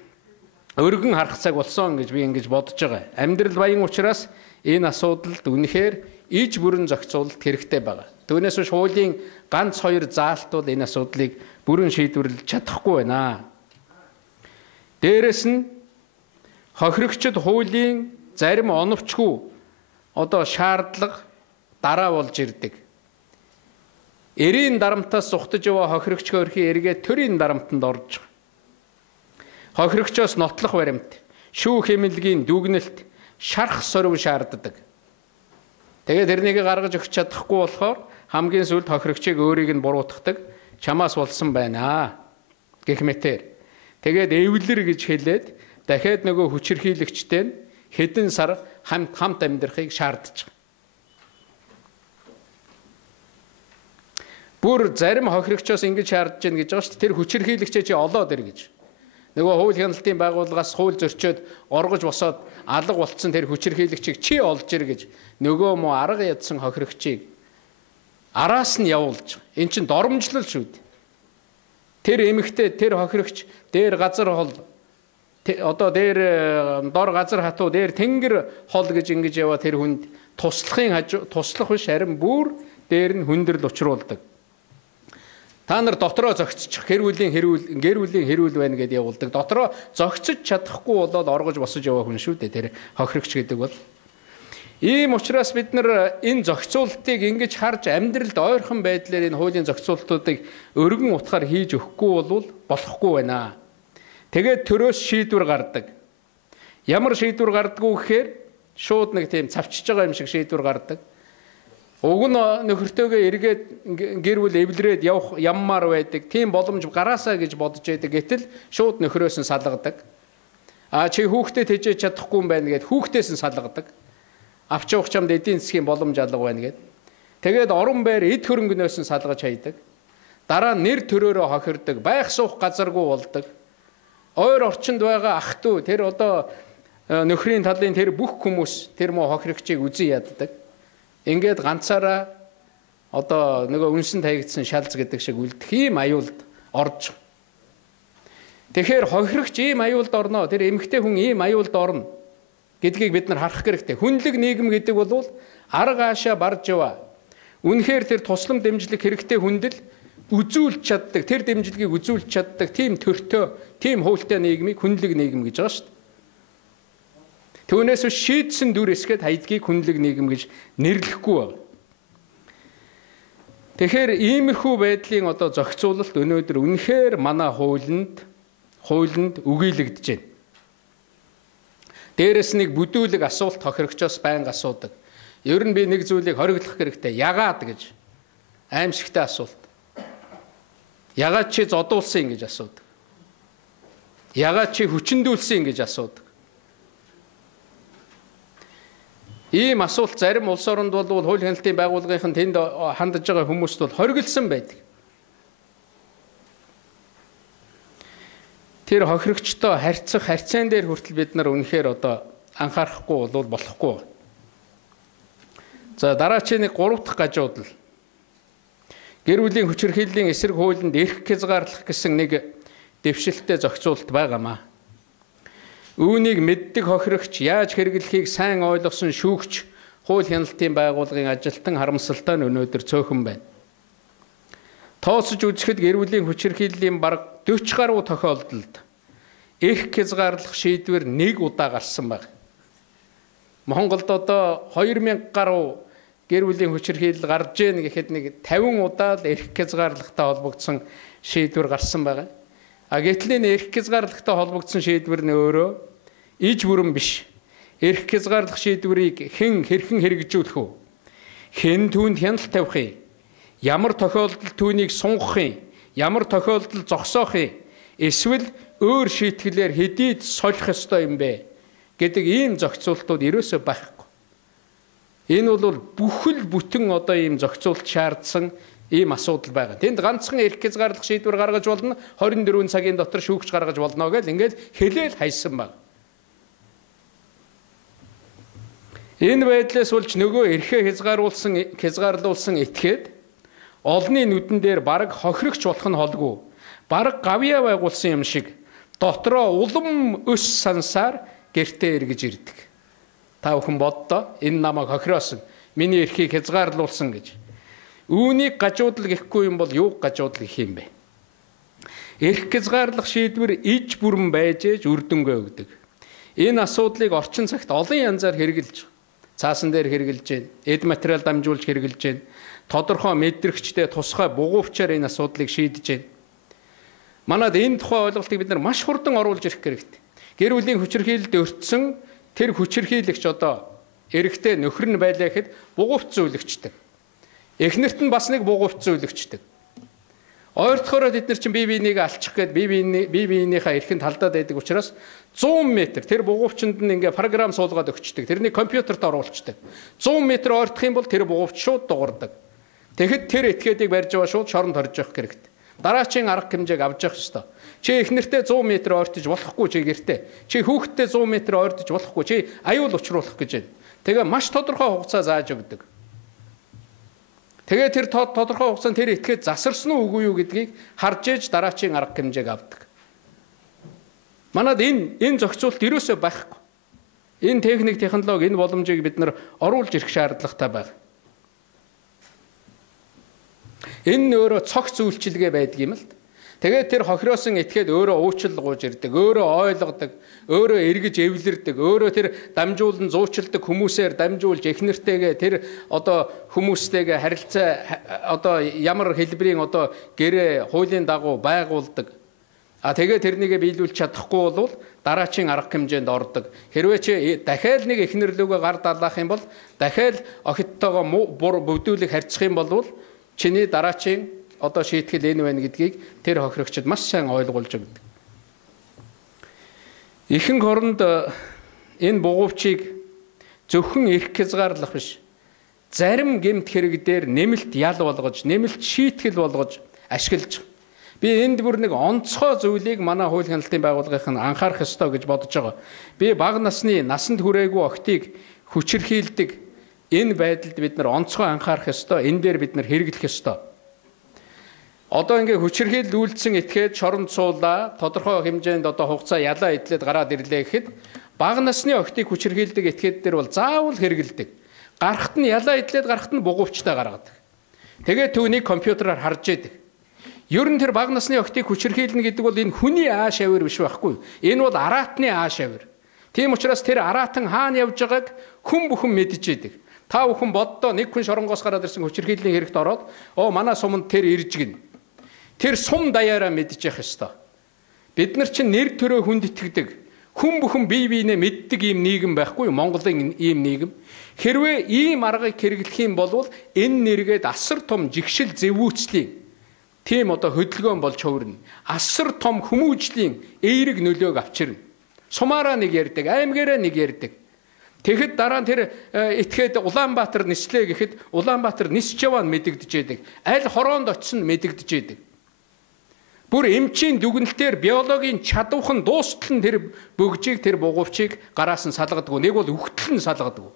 өргөн харах цаг болсон гэж би ингэж бодож байгаа. Амьдрал баян учраас энэ асуудалд үнэхээр иж бүрэн зохицуулалт хэрэгтэй байгаа. Түүнээс биш хуулийн ганц хоёр заалт бол энэ асуудлыг бүрэн шийдвэрлэж чадахгүй байна. Дээрэс нь хохирогчд хуулийн зарим оновчгүй одоо шаардлага дараа болж ирдэг. Эрийн дарамтаас зүхтэж яваа хохирогч хөрхи эргээд төрийн дарамтанд орж байгаа. Хохирогчоос нотлох баримт, шүүх хэмнэлгийн дүгнэлт, шарах сорив шаарддаг. Тэгээд тэрнийг гаргаж өгч чадахгүй болохоор хамгийн сүүлд хохирогчийг өөрийг нь буруутгадаг, чамаас болсон байна гэх мэтээр. Тэгээд эвлэр гэж хэлээд дахиад нөгөө хүчирхийлэгчтэй нь хэдэн сар хамт амьдрахыг шаардж байгаа. Бүр зарим хохирогчоос ингэж шаардж байна гэж байгаа шүү дээ. Тэр хүчирхийлэгчээ чи олоод ир гэж. Нөгөө хууль хяналтын байгууллагаас хууль зөрчөөд оргож босоод алга болцсон тэр хүчирхийлэгчийг чи олж ир гэж нөгөө муу арга ядсан хохирогчийг араас нь явуулж. Эн чин доромжлол шүү дээ. Тэр эмэгтэй, тэр хохирогч дээр газар хол одоо дээр дор газар хатуу дээр тэнгэр хол гэж ингэж яваа тэр хүнд туслах биш харин бүр дээр нь хүндрэл учруулдаг. Та нар дотроо зогцчих гэр бүлийн хэрүүл байна гэдээ явуулдаг. Дотроо зогцож чадахгүй болоод оргож босож яваа хүн шүү дээ тэр хохирогч гэдэг бол. Ийм учраас бид нар энэ зохицуултыг ингэж харж амьдралд ойрхон байдлаар энэ хуулийн зохицуултуудыг өргөн утгаар хийж өгөхгүй бол болохгүй байна. Тэгээд төрөөс шийдвэр гардаг. Ямар шийдвэр гардаггүй гэхээр шууд нэг тийм цавчиж байгаа юм шиг шийдвэр гардаг. Уг нь нөхөртөөгөө эргээд гэр бүл эвлэрээд явах яммаар байдаг. Тийм боломж гараасаа гэж бодож байдаг. Гэтэл шууд нөхрөөс нь салгадаг. Чи хүүхдэд тэжээж чадахгүй юм байна гэд хүүхдээс нь салгадаг. Авч явах чамд эдийн засгийн боломж алга байна гэд. Тэгээд орон байр эд хөрөнгнөөс нь салгаж хайдаг. Дараа нь нэр төрөөрөө хохирдог. Байх суух газаргүй болдог. Ойр орчинд байгаа ах トゥ тэр одоо нөхрийн талын тэр бүх хүмүүс тэр муу хохирогчийг үзэн яддаг. Ингээд ганцаараа одоо нөгөө үнсэн таягдсан шалц гэдэг шиг үлдэх ийм аюулд орж. Тэгэхээр хохирогч ийм аюулд орно. Тэр эмэгтэй хүн ийм аюулд орно гэдгийг бид нар харах хэрэгтэй. Хүнлэг нийгэм гэдэг бол арга хаашаа барж яваа. Үнэхээр тэр туслам дэмжлэг хэрэгтэй хүндэл үзүүлж чаддаг, тэр дэмжлэгийг үзүүлж чаддаг тийм төртөө, тийм хуультай нийгмийг хүнлэг нийгэм гэж байгаа шүү дээ. Түүнээс шийдсэн дүр эсгээд хайдгийг хүнлэг нийгэм гэж нэрлэхгүй байна. Тэгэхээр иймэрхүү байдлын одоо зохицуулалт өнөөдөр үнэхээр манай хуулинд өгүүлэгдэж байна. Дээрээс нэг бүдүүлэг асуулт хохирогчоос байнга асуудаг. Ер нь би нэг зүйлийг хориглох хэрэгтэй. Ягаад гэж аимшигтай асуулт. Ягаад чи зодуулсан гэж асуудаг. Ягаад чи хүчндүүлсэн гэж асуудаг. Ийм асуулт зарим улс оронд бол хууль хяналтын байгууллагын тэнд хандж байгаа хүмүүст бол хориглосон байдаг. Тэр хохирогчтой харьцаан дээр хүртэл бид нар үнэхээр одоо анхаарахгүй бол болохгүй. За дараачийн нэг 3 дахь гажуудал. Гэр бүлийн хүчирхийллийн эсрэг хуулинд эрх хязгаарлах гэсэн нэг дэвшилттэй зохицуулалт байгаамаа. Үүнийг мэддэг хохирогч яаж хэрэглэхийг сайн ойлгосон шүүгч хууль хяналтын байгууллагын ажилтан харамсалтай нь өнөөдөр цөөхөн байна. Тооцож үзэхэд гэр бүлийн хүчирхийллийн бараг 40 гаруй тохиолдолд эрх хязгаарлах шийдвэр нэг удаа гарсан байна. Монголд одоо 2000 гаруй гэр бүлийн хүчирхийлэл гарч ийн гэхэд нэг 50 удаа л эрх хязгаарлагтай холбогдсон шийдвэр гарсан байна. Гэтэл энэ эрх хязгаарлагтай холбогдсон шийдвэр нь өөрөө иж бүрэн биш. Эрх хязгаарлах шийдвэрийг хэн хэрхэн хэрэгжүүлэх вэ? Хэн түүнд хяналт тавих юм? Ямар тохиолдолд түүнийг сунгах юм? Ямар тохиолдолд зогсоох юм? Эсвэл өөр шийтгэлээр хэдийд сольох ёстой юм бэ гэдэг ийм зохицуултууд ерөөсөө байхгүй. Энэ бол бүхэл бүтэн одоо ийм зохицуулт шаардсан ийм асуудал байгаа. Тэнд ганцхан эрх хязгаарлах шийдвэр гаргаж болно, 24 цагийн дотор шүүгч гаргаж болно гэж ингээд хэлээл хайсан байна. Энэ байдлаас болж нөгөө эрхээ хязгаарлуулсан этгээд олны нүдэн дээр бараг хохирогч болох нь холгүй, бараг гавьяа байгуулсан юм шиг дотроо улам өс сансаар гэртээ эргэж ирдэг. Та бүхэн боддоо энэ намайг хохироосон, миний эрхийг хязгаарлуулсан гэж. Үүнийг гажуудал гэхгүй юм бол юуг гажуудал гэх юм бэ? Эрх хязгаарлах шийдвэр иж бүрэн байж ээж үрдөнгөө өгдөг. Энэ асуудлыг орчин цагт олон янзаар хэрэгжилж, цаасан дээр хэрэгжилж байна, эд материал дамжуулж хэрэгжилж байна, тодорхой мэдрэгчтэй тусгай бугуувчаар энэ асуудлыг шийдэж байна. Манайд энэ тухай ойлголтыг бид нар маш хурдан оруулж ирэх хэрэгтэй. Гэр бүлийн хүчирхийлэлд өртсөн тэр хүчирхийлэгч одоо эрэгтэй нөхөр нь байлаа гэхэд бугуувч зөвлөгчдөг. Эхнэрт нь бас нэг бугуувч зөвлөгчдөг. Ойртохороо бид нар чинь бие биенийг алчих гээд бие биенийхээ эрхэнд халдаад байдаг учраас 100 м тэр бугуувчинд нь ингээ програм суулгаад өгчдөг. Тэрнийг компьютерт оруулцдаг. 100 м ойртох юм бол тэр бугуувч шууд дуурдаг. Тэгэхэд тэр этгээдийг барьж байгаа шууд шоронд хорж явах хэрэгтэй. Дараачийн арга хэмжээг авч явах ёстой. Чи эхнэртэй 100 м ойртож болохгүй чи гэртээ. Чи хүүхэдтэй 100 м ойртож болохгүй чи аюул учруулах гэж байна. Тэгээ маш тодорхой хугацаа зааж өгдөг. Тэгээ тэр тодорхой хугацаанд тэр этгээд засарсан уу үгүй юу гэдгийг харж ээж дараачийн арга хэмжээг авдаг. Манайд энэ зохицуулт ерөөсөө байхгүй. Энэ техник технологи энэ боломжийг бид нар оруулж ирэх шаардлагатай байна. Энэ нь өөрөө цогц үйлчилгээ байдаг юм л. Тэгээд тэр хохироосон этгээд өөрөө уучлал гуйж ирдэг, өөрөө ойлгодог, өөрөө эргэж эвлэрдэг, өөрөө тэр дамжуулан зуучилдаг хүмүүсээр дамжуулж эхнэртэйгээ тэр одоо хүмүүстэйгээ харилцаа одоо ямар хэлбэрийн одоо гэрээ хуулийн дагуу байгуулдаг. Тэгээд тэрнийгээ биелүүлж чадахгүй бол дараачийн арга хэмжээнд ордог. Хэрвээ чи дахиад нэг эхнэрлүүгээ гар далаах юм бол дахиад охидтойгоо бүдүүлэг харьцах юм бол чиний дараачийн одоо шийтгэл энэ байна гэдгийг тэр хохирогчд маш сайн ойлгуулж өгдөг. Ихэнх оронд энэ бугуувчийг зөвхөн эрх хязгаарлах биш, зарим гэмт хэрэг дээр нэмэлт ял болгож, нэмэлт шийтгэл болгож ашиглаж. Би энд бүр нэг онцгой зүйлийг манай хууль хяналтын байгууллагын анхаарах ёстой гэж бодож байгаа. Би бага насны насанд хүрээгүй охтыг хүчирхийлдэг энэ байдалд бид нар онцгой анхаарах ёстой. Энэ дээр бид нар хэрэглэх ёстой. Одоо ингээ хүчирхийлэл үйлдсэн этгээд шоронд суулаа, тодорхой хэмжээнд одоо хугацаа ялаа идлээд гараад ирлээ гэхэд бага насны охтыг хүчирхийлдэг этгээд дээр бол заавал хэрэгэлдэг. Гарахт нь ялаа идлээд гарахт нь бугуувчтай гаргадаг. Тэгээд түүнийг компьютераар харж яадаг. Ер нь тэр бага насны охтыг хүчирхийлнэ гэдэг бол энэ хүний ааш авир биш байхгүй. Энэ бол араатны ааш авир. Тийм учраас тэр араатан хаана явж байгааг хүн бүхэн мэдж яадаг. Та бүхэн боддоо нэг хүн шоронгоос гараад ирсэн хүчирхийллийн хэрэгт ороод манай суманд тэр ирж гин. Тэр сум даяараа мэдчих явах ёстой. Бид нар чинь нэр төрөө хүнд итгэдэг. Хүн бүхэн бие биенээ мэддэг ийм нийгэм байхгүй юу? Монголын ийм нийгэм. Хэрвээ ийм аргыг хэрэглэх юм бол энэ нэргээд асар том жигшил зэвүүцлийн тийм одоо хөдөлгөөн болж хувирна. Асар том хүмүүжлийн эерэг нөлөөг авчирна. Сумаараа нэг ярьдаг, аймгаараа нэг ярьдаг. Тэгэхэд дараа нь тэр этгээд Улаанбаатар нислээ гэхэд Улаанбаатар нисч яваа нь мэдэгдэж яадаг. Аль хороонд очсон нь мэдэгдэж яадаг. Бүр эмчийн дүгнэлтээр биологийн чадвархан дуустал нь тэр бөгжийг тэр бугуувчийг гараас нь салгадаг. Нэг бол үхтэл нь салгадаг.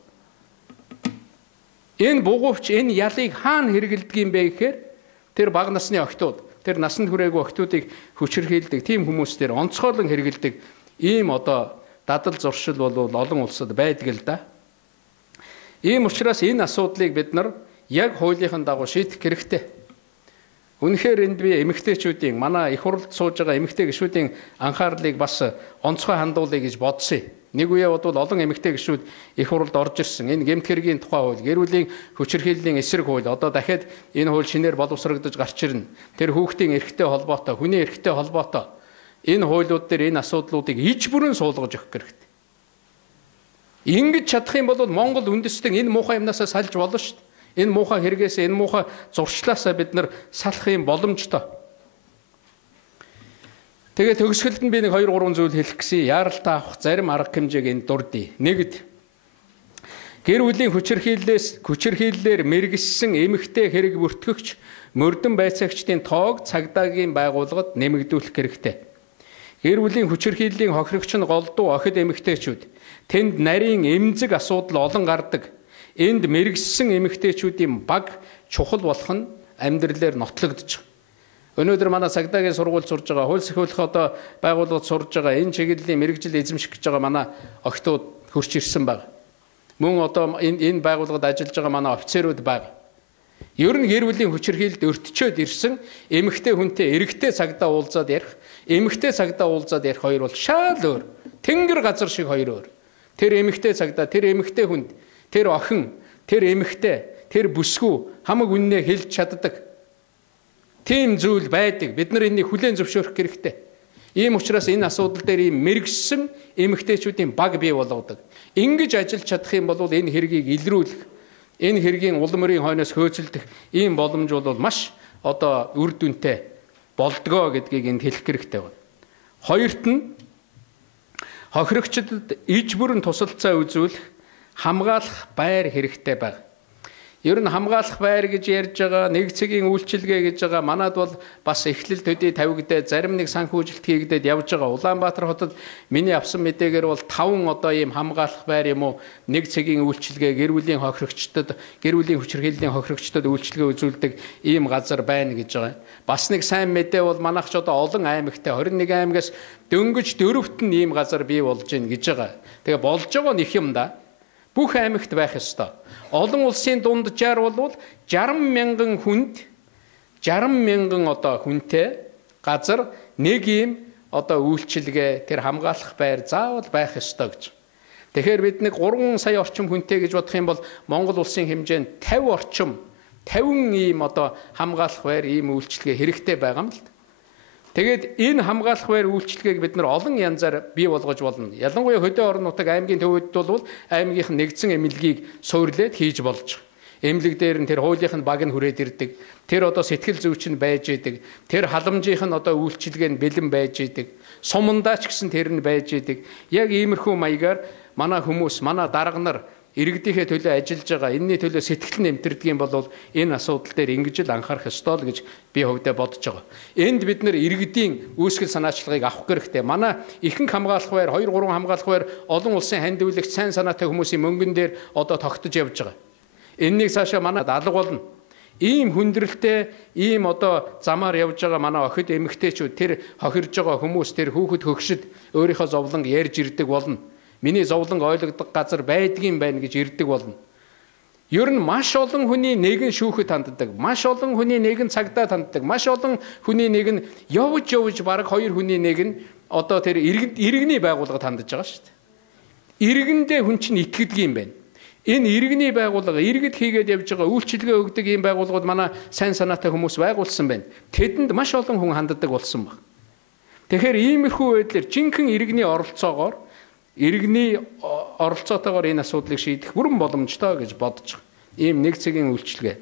Энэ бугуувч энэ ялыг хаана хэрэгэлдэг юм бэ гэхээр тэр бага насны охтууд, тэр насанд хүрээгүй охтуудыг хүчирхийлдэг тийм хүмүүс дээр онцгойлон хэрэгэлдэг ийм одоо дадал зуршил бол олон улсад байдаг л да. Ийм учраас энэ асуудлыг бид нар яг хуулийн дагуу шийдэх хэрэгтэй. Үнэхээр энд би эмэгтэйчүүдийн манай их хурлд сууж байгаа эмэгтэй гишүүдийн анхаарлыг бас онцгой хандуулъя гэж бодсон. Нэг үе бол олон эмэгтэй гишүүд их хурлд орж ирсэн. Энэ гэмт хэргийн тухай хууль, гэр бүлийн хүчирхийллийн эсрэг хууль одоо дахиад энэ хууль шинээр боловсрогдож гарч ирнэ. Тэр хүүхдийн эрхтэй холбоотой, хүний эрхтэй холбоотой энэ хуулиуд дээр энэ асуудлуудыг иж бүрэн суулгаж өгөх хэрэгтэй. Ингэж чадах юм бол Монгол үндэстэн энэ муухай юмнасаа салж болно шүү дээ. Энэ муухай хэрэгээс, энэ муухай зуршлаасаа бид нар салах юм боломжтой. Тэгээд төгсгөлд нь би нэг 2-3 зүйл хэлэх гэсэн яаралтай авах зарим арга хэмжээг энд дурдъя. Нэгд гэр бүлийн хүчирхийллээр мэргэссэн эмэгтэй хэрэг бүртгэгч мөрдөн байцаагчдын тоог цагдаагийн байгууллагад нэмэгдүүлэх хэрэгтэй. Гэр бүлийн хүчирхийллийн хохирогч нь голдуу охид эмэгтэйчүүд тэнд нарийн эмзэг асуудал олон гардаг. Энд мэргэссэн эмэгтэйчүүдийн баг чухал болох нь амьдралаар нотлогдож байгаа. Өнөөдөр манай цагдаагийн сургуульд сурж байгаа, хууль сахиулах одоо байгууллагад сурж байгаа, энэ чиглэлийн мэргэжил эзэмших гэж байгаа манай охтууд хурч ирсэн байна. Мөн одоо энэ байгууллагад ажиллаж байгаа манай офицерууд байна. Ер нь гэр бүлийн хүчирхийлэлд өртчөөд ирсэн эмэгтэй хүнтэй эрэгтэй цагдаа уулзаад ярих, эмэгтэй цагдаа уулзаад ярих хоёр бол шал өөр. Тэнгэр газар шиг хоёр өөр. Тэр эмэгтэй цагдаа, тэр эмэгтэй хүнд, тэр охин, тэр эмэгтэй, тэр бүсгүй хамаг үннээ хэлж чаддаг. Тийм зүйл байдаг. Бид нар энийг хүлээн зөвшөөрөх хэрэгтэй. Ийм учраас энэ асуудал дээр ийм мэрэгсэн эмэгтэйчүүдийн баг бий болгодог. Ингэж ажиллаж чадах юм бол энэ хэргийг илрүүлэх, энэ хэргийн улам өрийн хойноос хөөцөлдөх ийм боломж бол маш одоо үр дүнтэй болдгоо гэдгийг энд хэлэх хэрэгтэй байна. Хоёрт нь хохирогчдод иж бүрэн тусалцаа үзүүлэх хамгаалах байр хэрэгтэй байна. Ер нь хамгаалах байр гэж ярьж байгаа, нэг цэгийн үйлчилгээ гэж байгаа. Манад бол бас эхлэл төдий тавигдаад зарим нэг санхүүжилт хийгдээд явж байгаа. Улаанбаатар хотод миний авсан мэдээгээр бол 5 одоо ийм хамгаалах байр юм уу, нэг цэгийн үйлчилгээ, гэр бүлийн хохирогчдод, гэр бүлийн хүчирхийллийн хохирогчдод үйлчилгээ үзүүлдэг ийм газар байна гэж байгаа. Бас нэг сайн мэдээ бол манайх ч одоо олон аймагтай 21 аймагаас дөнгөж 4-т нь ийм газар бий болж гин гэж байгаа. Тэгээ болж байгаа нь их юм да. Бүх аймагт байх ёстой. Олон улсын дунджаар бол 60 мянган хүнд 60 мянган одоо хүнтэй газар нэг ийм одоо үйлчилгээ тэр хамгаалах байр заавал байх ёстой гэж. Тэгэхээр бид нэг 3 сая орчим хүнтэй гэж бодох юм бол Монгол улсын хэмжээнд 50 ийм одоо хамгаалах байр, ийм үйлчилгээ хэрэгтэй байгаа юм л. Тэгээд энэ хамгаалах байр үйлчилгээг бид нар олон янзаар бий болгож болно. Ялангуяа хөдөө орон нутаг аймгийн төвөдд бол аймгийнх нь нэгдсэн эмнэлгийг суурлаад хийж болж байгаа. Эмнэлэг дээр нь тэр хуулийнх нь баг нь хүрээд ирдэг. Тэр одоо сэтгэл зүйч нь байж идэг. Тэр халамжийнх нь одоо үйлчилгээ нь бэлэн байж идэг. Сумандаа ч гэсэн тэр нь байж идэг. Яг иймэрхүү маягаар манай хүмүүс, манай дарга нар иргэдийнхээ төлөө ажиллаж байгаа, энэний төлөө сэтгэл нэмтэрдэг юм бол энэ асуудал дээр ингэж л анхаарах ёстой л гэж би хувьдаа бодож байгаа. Энд бид нэр иргэдийн үүсгэл санаачлагыг авах хэрэгтэй. Манай ихэнх хамгаалах байр, 2-3 хамгаалах байр олон улсын хандивлагч сайн санаатай хүмүүсийн мөнгөн дээр одоо тогтож явж байгаа. Энэнийг цаашаа манайд алга болно. Ийм хүндрэлтэй, ийм одоо замаар явж байгаа манай охид эмэгтэйчүүд, тэр хохирж байгаа хүмүүс, тэр хүүхэд хөгшөд өөрийнхөө зовлон ярьж ирдэг болно. Миний зовлон ойлгодог газар байдгийн байна гэж ирдэг болно. Ер нь маш олон хүний нэгэн шүүхэд ханддаг, маш олон хүний нэгэн цагдаа ханддаг, маш олон хүний нэгэн явж бараг 2 хүний нэгэн одоо тэр иргэний байгууллагад хандж байгаа шүү дээ. Иргэндээ хүн чинь итгэдэг юм байна. Энэ иргэний байгууллага, иргэд хийгээд явж байгаа үйлчилгээ өгдөг ийм байгууллагууд манай сайн санаатай хүмүүс байгуулсан байна. Тэдэнд маш олон хүн ханддаг болсон баг. Тэгэхээр иймэрхүү байдлаар жинхэнэ иргэний оролцоогоор, иргэний оролцоотойгоор энэ асуудлыг шийдэх бүрэн боломжтой гэж бодож байгаа. Ийм нэг цэгийн үйлчилгээ.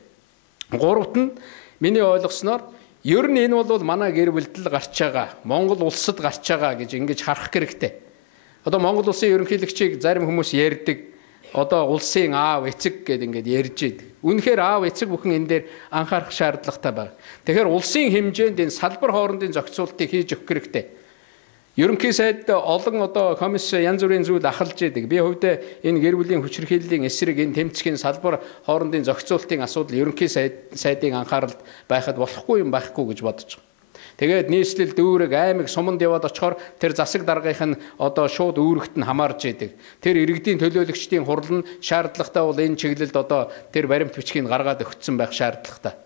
Гуравт нь миний ойлгосноор ер нь энэ бол манай гэр бүлдэл гарч байгаа, Монгол улсад гарч байгаа гэж ингэж харах хэрэгтэй. Одоо Монгол улсын ерөнхийлөгчийг зарим хүмүүс ярьдаг. Одоо улсын аав эцэг гэдээ ингэж ярьж идэг. Үнэхээр аав эцэг бүхэн энэ дээр анхаарах шаардлагатай байна. Тэгэхээр улсын хэмжээнд энэ салбар хоорондын зохицуултыг хийж өгөх хэрэгтэй. Ерөнхий сайд олон одоо комисс янз бүрийн зүйл ахалж идэг. Би хувьдаа энэ гэр бүлийн хүчирхийллийн эсрэг, энэ тэмцгийн салбар хоорондын зохицуултын асуудал ерөнхий сайдын анхааралд байхад болохгүй юм байхгүй гэж бодож байгаа. Тэгээд нийслэл дүүрэг аймаг суманд яваад очихоор тэр засаг даргынх нь одоо шууд үүрэгт нь хамаарж идэг. Тэр иргэдийн төлөөлөгчдийн хурал нь шаардлагатай бол энэ чиглэлд одоо тэр баримт бичгийг гаргаад өгсөн байх шаардлагатай.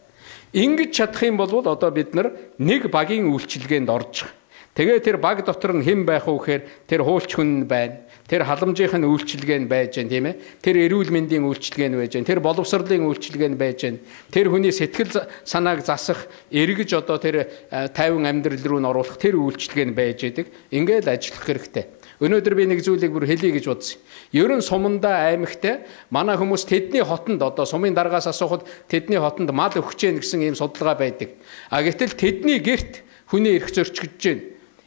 Ингэж чадах юм бол одоо бид нэг багийн үйлчилгээнд орж байгаа. Тэгээ тэр баг дотор нь хэн байх вэ гэхээр тэр хуульч хүн байна. Тэр халамжийнх нь үйлчилгээ нь байж гэн тийм ээ. Тэр эрүүл мэндийн үйлчилгээ нь байж гэн. Тэр боловсролын үйлчилгээ нь байж гэн. Тэр хүний сэтгэл санааг засах, эргэж одоо тэр тайван амьдрал руу нь оруулах тэр үйлчилгээ нь байж идэг. Ингээл ажиллах хэрэгтэй. Өнөөдөр би нэг зүйлийг бүр хэлье гэж бодсон. Ерөн сумандаа аймагтай манай хүмүүс тэдний хотонд одоо сумын даргаас асуухад тэдний хотонд мал өгч гэн гэсэн ийм судалгаа байдаг. А гэтэл тэдний герт хүний эрх зөрчигдөж гэн.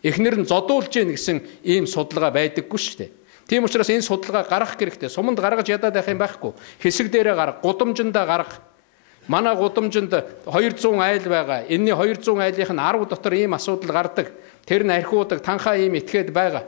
Эхнэр нь зодуулж гэн гэсэн ийм судалгаа байдаггүй шүү дээ. Тийм учраас энэ судалгаа гаргах хэрэгтэй. Суманд гаргаж ядаад байх юм байхгүй. Хэсэг дээрээ гарга, гудамжиндаа гарга. Манай гудамжинд 200 айл байгаа. Энэний 200 айлынх нь 10 дотор ийм асуудал гардаг. Тэр нь архиудаг, танхаа ийм этгээд байгаа.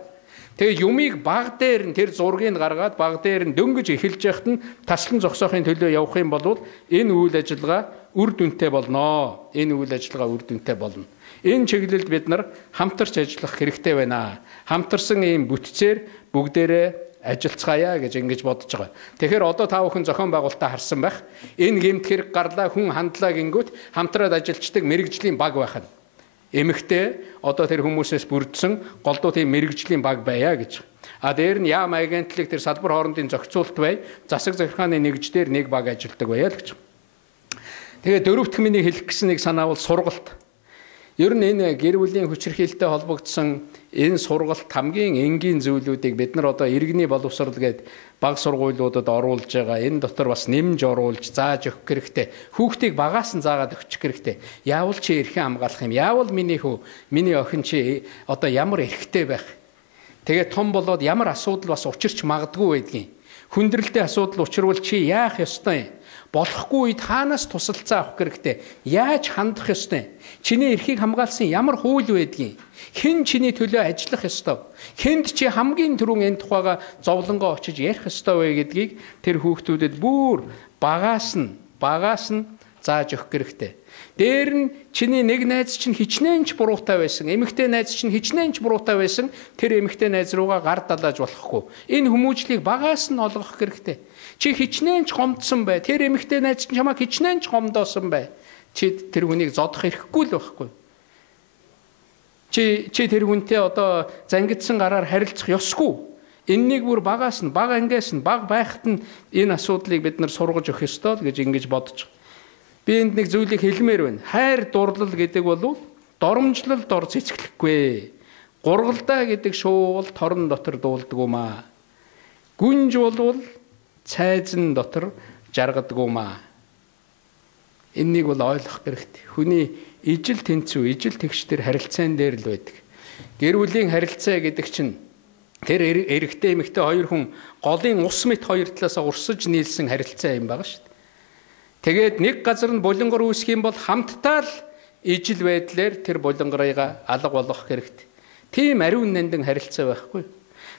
Тэгээ юмыг баг дээр нь тэр зургийг гаргаад баг дээр нь дөнгөж эхэлж яхад нь таслан зогсоохын төлөө явах юм бол энэ үйл ажиллагаа үр дүнтэй болно. Энэ үйл ажиллагаа үр дүнтэй болно. Энэ чиглэлд бид хамтарч ажиллах хэрэгтэй байна. Хамтарсан ийм бүтцээр бүгдээрээ ажиллацгаая гэж ингэж бодож байгаа. Тэгэхээр одоо та бүхэн зохион байгуулалтаа харсан байх. Энэ гэмт хэрэг гарлаа, хүн хандлаа гингүүт хамтраад ажиллацдаг мэрэгжлийн баг байх нь. Эмэгтэй одоо тэр хүмүүсээс бүрдсэн голдуу тийм мэрэгжлийн баг байя гэж. А дээр нь яам агентлаг тэр салбар хоорондын зохицуулт бай, засаг захиргааны нэгждэр нэг баг ажилладаг байя л гэж. Тэгээ дөрөвдөх миний хэлэх гэсэн нэг санаа бол сургалт. Ер нь энэ гэр бүлийн хүчирхийлэлтэй холбогдсон энэ сургалт хамгийн энгийн зүйлүүдийг бид нар одоо иргэний боловсрол гээд баг сургуулиудад оруулж байгаа. Энэ дотор бас нэмж оруулж зааж өгөх хэрэгтэй. Хүүхдийг багаас нь заагаад өгчих хэрэгтэй. Яавал чи эрхэн хамгаалах юм? Яавал миний хүү, миний охин чи одоо ямар эрхтэй байх? Тэгээ том болоод ямар асуудал бас учирч магадгүй байдгийн. Хүндрэлтэй асуудал учирвал чи яах ёстой юм? Болохгүй үед хаанаас тусалцаа авах хэрэгтэй? Яаж хандах ёстой? Чиний эрхийг хамгаалсан ямар хууль байдгийг? Хэн чиний төлөө ажиллах ёстой? Хэнд чи хамгийн түрүүн энэ тухайга зовлонгоо очиж ярих ёстой вэ гэдгийг тэр хүүхдүүдэд бүр багаас нь зааж өгөх хэрэгтэй. Дээр нь чиний нэг найз чинь хичнээн ч буруутай байсан, эмэгтэй найз чинь хичнээн ч буруутай байсан, тэр эмэгтэй найз руугаа гар далааж болохгүй. Энэ хүмүүжлийг багаас нь олгох хэрэгтэй. Чи хичнээн ч гомдсон бай. Тэр эмэгтэй найз чинь чамайг хичнээн ч гомдоосон бай. Чи тэр хүнийг зодох эрхгүй л байхгүй. Чи тэр хүнтэй одоо зангидсан гараар харилцах ёсгүй. Энэнийг бүр багаас нь, баг ангиас нь, баг байхад нь энэ асуудлыг бид нар сургаж өгөх ёстой л гэж ингэж бодож. Би энд нэг зүйлийг хэлмээр байна. Хайр дурлал гэдэг бол доромжлол дор цэцгэлэхгүй. Гургалдаа гэдэг шуул торон дотор дуулдагумаа. Гүнж бол цайзан дотор жаргадагумаа. Энэнийг бол ойлгох хэрэгтэй. Хүний ижил тэнцүү, ижил тэгшдэр харилцаан дээр л байдаг. Гэр бүлийн харилцаа гэдэг чинь тэр эрэгтэй эмэгтэй хоёр хүн голын ус мэт хоёр талаас урсаж нийлсэн харилцаа юм байгаа шүү дээ. Тэгээд нэг газар нь булангар үүсэх юм бол хамтдаа л ижил байдлаар тэр булангарыг алга болгох хэрэгтэй. Тийм ариун нандин харилцаа байхгүй.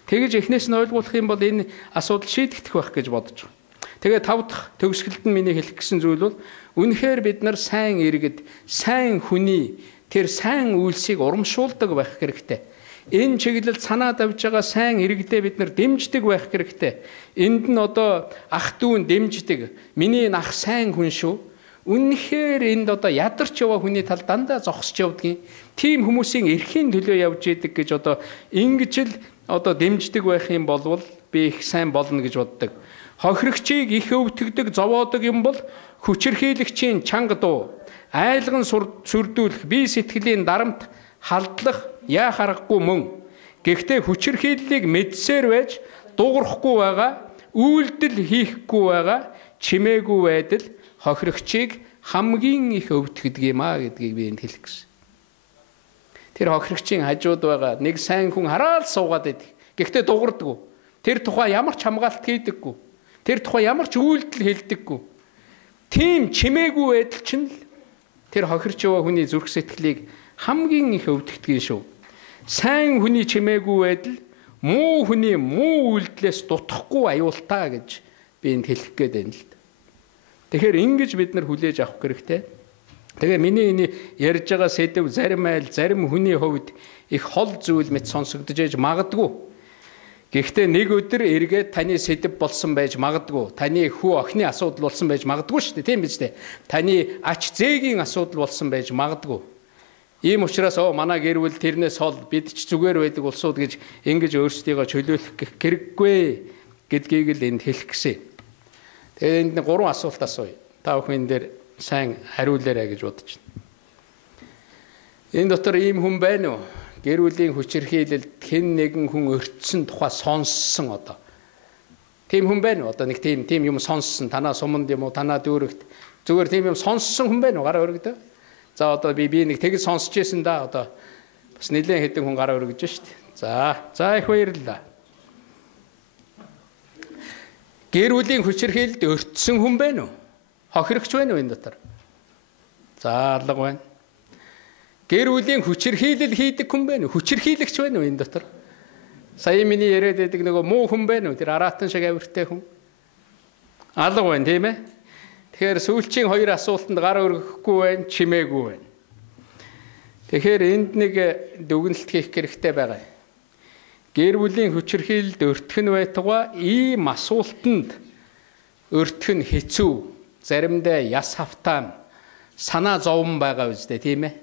Тэгэж эхнээс нь ойлгуулах юм бол энэ асуудал шийдэгдэх байх гэж бодож байгаа. Тэгээд 5 дахь төгсгөлд нь миний хэлэх гэсэн зүйл бол үнэхээр бид нар сайн иргэд, сайн хүний тэр сайн үйлсийг урамшуулдаг байх хэрэгтэй. Энэ чиглэлд санаа давж байгаа сайн иргэдээ бид нар дэмждэг байх хэрэгтэй. Энд нь одоо ах дүүн дэмждэг. Миний энэ ах сайн хүн шүү. Үнэхээр энд одоо ядарч яваа хүний тал дандаа зогсож явдгийн. Тийм хүмүүсийн эрхийн төлөө явж идэг гэж одоо ингэж л одоо дэмждэг байх юм бол би их сайн болно гэж боддог. Хохирогчийг их өвтгдөг, зовоодог юм бол хүчирхийлэгчийн чанга дуу. Айлган сүрдүүлэх, бие сэтгэлийн дарамт халдлах яах аргагүй мөн. Гэхдээ хүчирхийллийг мэдсээр байж дуурахгүй байгаа, үйлдэл хийхгүй байгаа, чимээгүй байдал хохирогчийг хамгийн их өвтгдөг юм а гэдгийг би энд хэлэх гэсэн. Тэр хохирогчийн хажууд байгаа нэг сайн хүн хараад суугаад байдаг. Гэхдээ дуурдаггүй. Тэр тухай ямар ч хамгаалт хийдэггүй. Тэр тухай ямар ч үйлдэл хийдэггүй. Тийм чимээгүй байдал чинь л тэр хохирч яваа хүний зүрх сэтгэлийг хамгийн их өвдөгдгийн шүү. Сайн хүний чимээгүй байдал муу хүний муу үйлдэлээс дутахгүй аюултаа гэж би энд хэлэх гээд байна л да. Тэгэхээр ингэж бид нар хүлээж авах хэрэгтэй. Тэгээ миний энэ ярьж байгаа сэдв зарим айл зарим хүний хувьд их хол зүйл мэт сонсогдож ээж магадгүй. Гэхдээ нэг өдөр эргээд таны сэдв болсон байж магадгүй. Таны хүү охины асуудал болсон байж магадгүй шүү дээ. Тийм биз дээ. Таны ач зээгийн асуудал болсон байж магадгүй. Ийм учраас манай гэр бүл тэрнээс хол бид ч зүгээр байдаг улсууд гэж ингэж өөрсдийгөө чөлөөлөх хэрэггүй гэдгийг л энд хэлэх гэсэн. Тэгээд энд 3 асуулт асууя. Та бүхэн дээр сайн хариулаарай гэж бодож байна. Энэ дотор ийм хүн байна уу? Гэр бүлийн хүчирхийлэлд хэн нэгэн хүн өртсөн тухай сонссон одоо. Тийм хүн байна уу? Одоо нэг тийм юм сонссон. Танаа суманд юм уу? Танаа дүүрэгт зүгээр тийм юм сонссон хүн байна уу? Гараа өргөдөө. За одоо би нэг тэгж сонсч байсан да одоо. Бас нэлээд хэдэн хүн гараа өргөж шít. За их баярлалаа. Гэр бүлийн хүчирхийлэлд өртсөн хүн байна уу? Хохирогч байна уу энэ дотор? За алга байна. Гэр бүлийн хүчирхийлэл хийдэг хүн байна уу? Хүчирхийлэгч байна уу энэ дотор? Сая миний яриад байдаг нөгөө муу хүн байна уу? Тэр аратан шиг авиртай хүн. Алга байна тийм ээ? Тэгэхээр сүүлчийн 2 асуултанд гар өргөхгүй байна, чимээгүй байна. Тэгэхээр энд нэг дүгнэлт хийх хэрэгтэй байгаа. Гэр бүлийн хүчирхийлэлд өртөх нь байтугай ийм асуултанд өртөх нь хэцүү, заримдаа яс хавтаан, санаа зовон байгаа үстэй тийм ээ.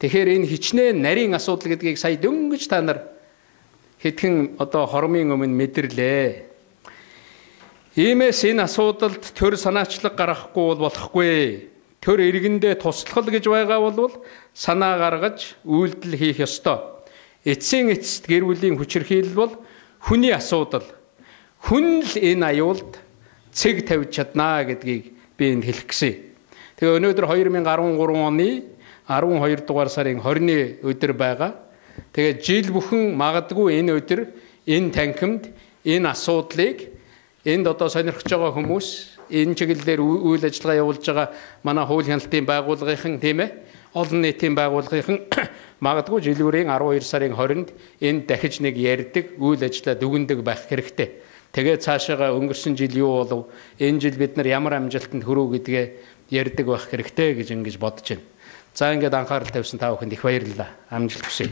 Тэгэхээр энэ хичнээн нарийн асуудал гэдгийг сая дөнгөж та нар хэдхэн одоо хормын өмнө мэдэрлээ. Иймээс энэ асуудалд төр санаачлаг гаргахгүй болохгүй. Төр иргэндээ туслах гэж байгаа бол санаа гаргаж үйлдэл хийх ёстой. Эцсийн эцэст гэр бүлийн хүчирхийлэл бол хүний асуудал. Хүн л энэ аюулд цэг тавьж чаднаа гэдгийг би энд хэлэх гэсэн. Тэгээ өнөөдөр 2013 оны 12 дугаар сарын 20-ны өдөр байгаа. Тэгээ жил бүхэн магадгүй энэ өдөр энэ танхимд энэ асуудлыг энд одоо сонирхож байгаа хүмүүс энэ чиглэлээр үйл ажиллагаа явуулж байгаа манай хууль хяналтын байгууллагын тийм ээ олон нийтийн байгууллагын магадгүй жилүүрийн 12 сарын 20-нд энэ дахиж нэг ярьдаг үйл ажиллагаа дүгндэг байх хэрэгтэй. Тэгээд цаашаага өнгөрсөн жил юу болов? Энэ жил бид нар ямар амжилтанд хүрв гэдгээ ярьдаг байх хэрэгтэй гэж ингэж бодож байна. За ингээд анхаарал тавьсан та бүхэнд их баярлалаа. Амжилт хүсье.